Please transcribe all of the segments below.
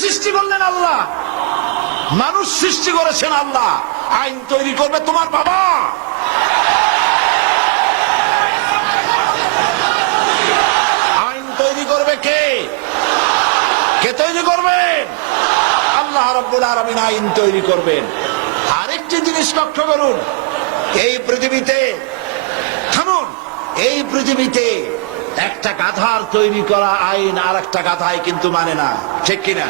সৃষ্টি করলেন আল্লাহ, মানুষ সৃষ্টি করেছেন আল্লাহ। আইন তৈরি করবে তোমার বাবা। আইন তৈরি করবে কে? কে তৈরি করবেন? আল্লাহ রাব্বুল আলামিন আইন তৈরি করবেন। আরেকটি জিনিস লক্ষ্য করুন, এই পৃথিবীতে, থামুন, এই পৃথিবীতে একটা গাধার তৈরি করা আইন আর একটা গাধায় কিন্তু মানে না, ঠিক কিনা?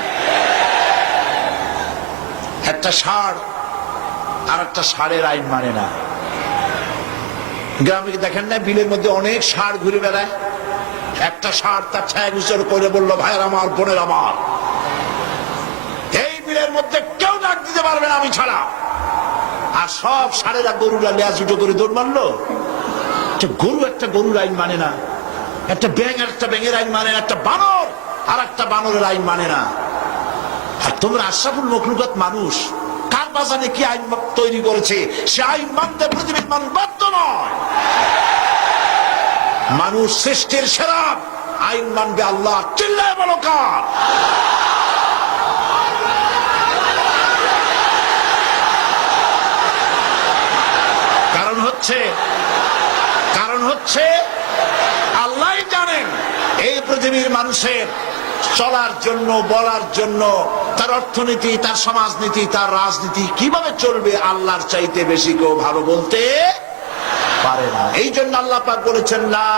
একটা ষাঁড় আর একটা ষাঁড়ের আইন মানে না। গ্রামে দেখেন না, বিলের মধ্যে অনেক ষাঁড় ঘুরে বেড়ায়। একটা ষাঁড় তার ছায়া গুছর করে বললো, ভাইয়ের আমার, বোনের আমার, এই বিলের মধ্যে কেউ ডাক দিতে পারবে না আমি ছাড়া। আর সব ষাঁড়েরা গরুরা লেজ উঠো করে দৌড় মারলো। গরু একটা গরুর আইন মানে না, একটা ব্যাঙ আর একটা ব্যাঙের আইন মানে না, একটা বানর আর একটা বানরের আইন মানে না। আর তোমরা আশরাফুল মখলুকাত মানুষ, কার বাজানে কি আইন তৈরি করেছে সে আইন মানতে পৃথিবীর মানুষ বাধ্য নয়। মানুষ সৃষ্টির সেরা, আইন মানবে আল্লাহ। চিল্লায় বলো কার? কারণ হচ্ছে আল্লাহ জানেন এই পৃথিবীর মানুষের চলার জন্য, বলার জন্য, তার অর্থনীতি, তার সমাজনীতি, তার রাজনীতি কিভাবে চলবে আল্লাহর চাইতে বেশি কেউ ভালো বলতে পারে না। এই জন্য আল্লাহ পাক বলেছেন লা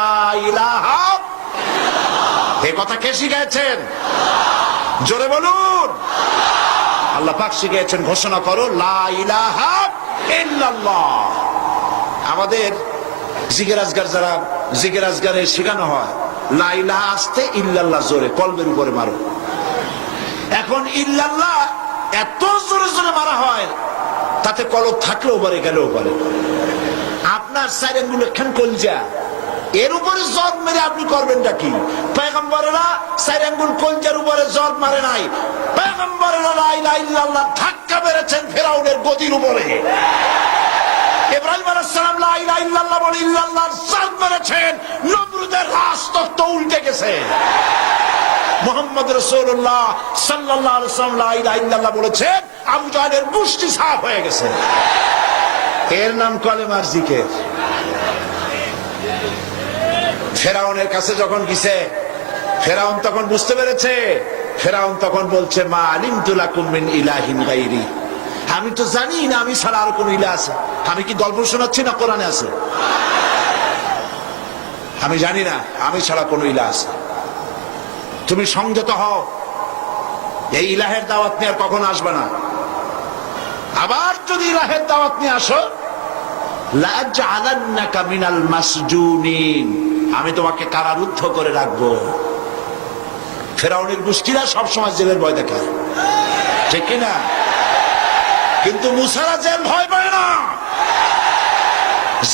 ইলাহা। এই কথা কে শিখিয়েছেন? জোরে বলুন। আল্লাহ পাক শিখিয়েছেন, ঘোষণা করো লা ইলাহা ইল্লাল্লাহ। আমাদের জিকির আজগার, যারা জিকির আজগারে শেখানো হয়, লা ইলাহা আস্তে, ইল্লাল্লাহ জোরে, কলবের উপরে মারো। এখন ইল্লাল্লাহ এত জোরে জোরে মারা হয়, তাতে কলব থাকলেও পারে, গেলেও পারে। আপনার চার আঙ্গুল একখান কলজা, এর উপরে জব মেরে আপনি করবেনটা কি? পয়গম্বরেরা চার আঙ্গুল কলজার উপরে জব মারে নাই। পয়গম্বরেরা লা ইলাহা ইল্লাল্লাহ ধাক্কা মেরেছেন ফেরাউনের গদির উপরে। ইব্রাহিম আলাইহিস সালাম লা ইলাহা ইল্লাল্লাহ বলে ইল্লাল্লাহর জাত মেরেছেন, নমরুদের রাজতত্ত্ব উল্টে গেছে। মুহাম্মদ রাসূলুল্লাহ সাল্লাল্লাহু আলাইহি ওয়াসাল্লাম লা ইলাহা ইল্লাল্লাহ বলেছেন, আবু জাহেলের মুষ্টি সাফ হয়ে গেছে। এর নাম কলেমার জিকির। ফেরাউনের কাছে যখন গেছে, ফেরাউন তখন বুঝতে পেরেছে। ফেরাউন তখন বলছে, মা আলিমতু লাকুম মিন ইলাহিন গায়রি, আমি তো জানি না আমি ছাড়া আর কোন ইলাহ আছে। আমি কি গল্প শোনাচ্ছি না কোরআনে আছে? আমি জানি না আমি ছাড়া কোন ইলাহ আছে। তুমি সংযত হও, এই ইলাহের দাওয়াত নিয়ে আর কখনো আসবে না। আবার যদি ইলাহের দাওয়াত নিয়ে আসো, লাআজআলান্নাকা মিনাল মাসজুনিন, আমি তোমাকে কারারুদ্ধ করে রাখবো। ফেরাউনের গোষ্ঠীরা সবসময় জেলের ভয় দেখায়, ঠিক কিনা? কিন্তু মুসারা জেল ভয় পায় না।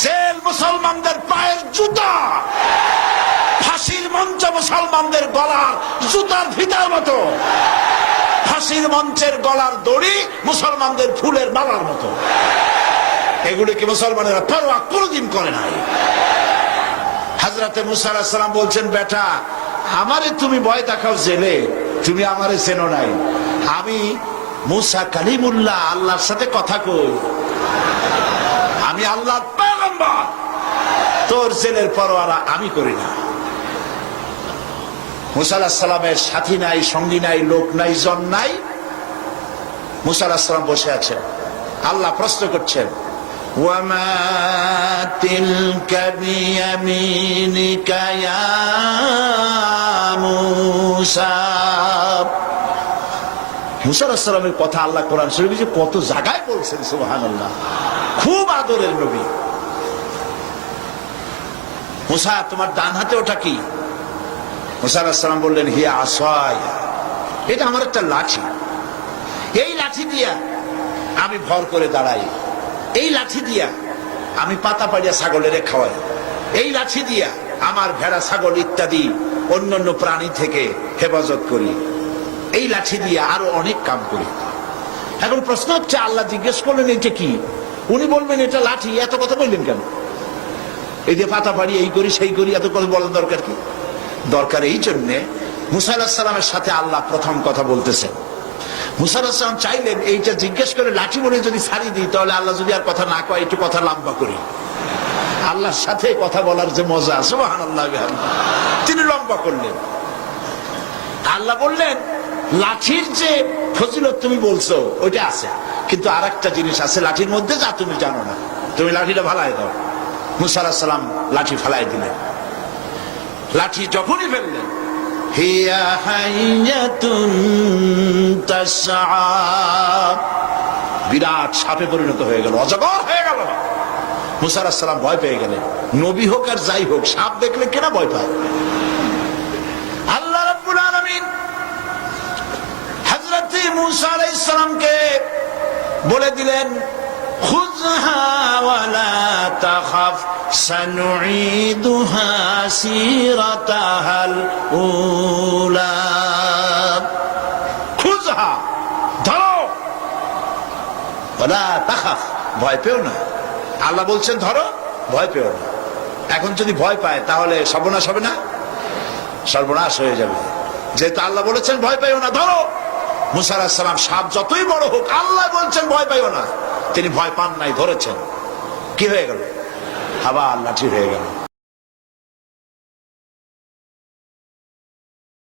জেল মুসলমানদের পায়ের জুতা, ফাঁসির মঞ্চ মুসলমানদের গলার জুতার ফিতার মতো, ফাঁসির মঞ্চের গলার দড়ি মুসলমানদের ফুলের মালার মতো। এগুলিকে মুসলমানেরা পরোয়া কোনদিন করে নাই। হযরতে মুসা আলাইহিস সালাম বলছেন, বেটা আমারে তুমি ভয় দেখাও জেলে, তুমি আমারে চেনো নাই। আমি মুসা কালিমুল্লাহ, আল্লাহর সাথে কথা কই, আমি আল্লাহর পয়গম্বর। তোর জেলের পরোয়া আমি করি না। মুসা আলাইহিস সালামের সাথী নাই, সঙ্গী নাই, লোক নাই, জন নাই। মুসা আলাইহিস সালাম বসে আছেন। আল্লাহ প্রশ্ন করছেন, ওয়ামা তিলকা বিয়ামিনিকা ইয়া মুসা। মুসা আলাইহিস সালামের কথা আল্লাহ কোরআন শরীফে কত জায়গায় বলছেন, সুবহানাল্লাহ। খুব আদরের নবী। মুসা, তোমার ডান হাতে ওটা কি? মুসা আলাইহিস সালাম বললেন, হিয়া আসায়া, এটা আমার একটা লাঠি। এই লাঠি দিয়া আমি ভর করে দাঁড়াই, এই লাঠি দিয়া আমি পাতা পাড়িয়া ছাগলের খাওয়াই, এই লাঠি দিয়া আমার ভেড়া, ছাগল ইত্যাদি অন্যান্য প্রাণী থেকে হেফাজত করি, এই লাঠি দিয়ে আরো অনেক কাম করি। এখন প্রশ্ন হচ্ছে, আল্লাহ জিজ্ঞেস করলেন এটা কি? উনি বলবেন এটা লাঠি, এত কথা বললেন কেন? এই যে পাতা পাড়ি, এই করি সেই করি, এত কথা বলার দরকার কি? দরকার এই জন্যে মুসা আলাইহিস সালামের সাথে আল্লাহ প্রথম কথা বলতেছেন। মুসা আলাইহিস সালাম চাইলেন এইটা জিজ্ঞেস করে লাঠি বলে যদি ছাড়িয়ে দিই, তাহলে আল্লাহ যদি আর কথা না কয়, একটু কথা লম্বা করি। আল্লাহর সাথে কথা বলার যে মজা, সুবহানাল্লাহ, তিনি লম্বা করলেন। আল্লাহ বললেন, লাঠির যে ফজিলত তুমি বলছো ওইটা আছে, কিন্তু আর একটা জিনিস আছে লাঠির মধ্যে, যা তুমি জানো না। তুমি লাঠিটা ফালাই দাও। মুসা আলাইহিস সালাম লাঠি ফালাই দিলেন। লাঠি যখনই ফেললেন, হিয়া হাইয়াতুন তাসআ, বিরাট সাপে পরিণত হয়ে গেল, অজগর হয়ে গেল। মুসা আলাইহিস সালাম ভয় পেয়ে গেলেন। নবী হোক আর যাই হোক, সাপ দেখলে কেনা ভয় পায়? আল্লাহ রাব্বুল আলামিন হযরত মুসা আলাইহিস সালামকে বলে দিলেন, খুযহা ওয়ালা তাখাফ সানুঈদুহা সিরাতাহাল উলা। খুযহা, ধরো, ওয়ালা তাখাফ, ভয় পেও না। আল্লাহ বলছেন ধরো, ভয় পেও না। এখন যদি ভয় পায় তাহলে সর্বনাশ হবে না? সর্বনাশ হয়ে যাবে। যেহেতু আল্লাহ বলেছেন ভয় পাইও না, ধরো। মুসা আলাইহিস সালাম সাপ যতই বড় হোক, আল্লাহ বলছেন ভয় পাইও না, তিনি ভয় পান নাই, ধরেছেন। কি হয়ে গেল? আবার লাঠি হয়ে গেল।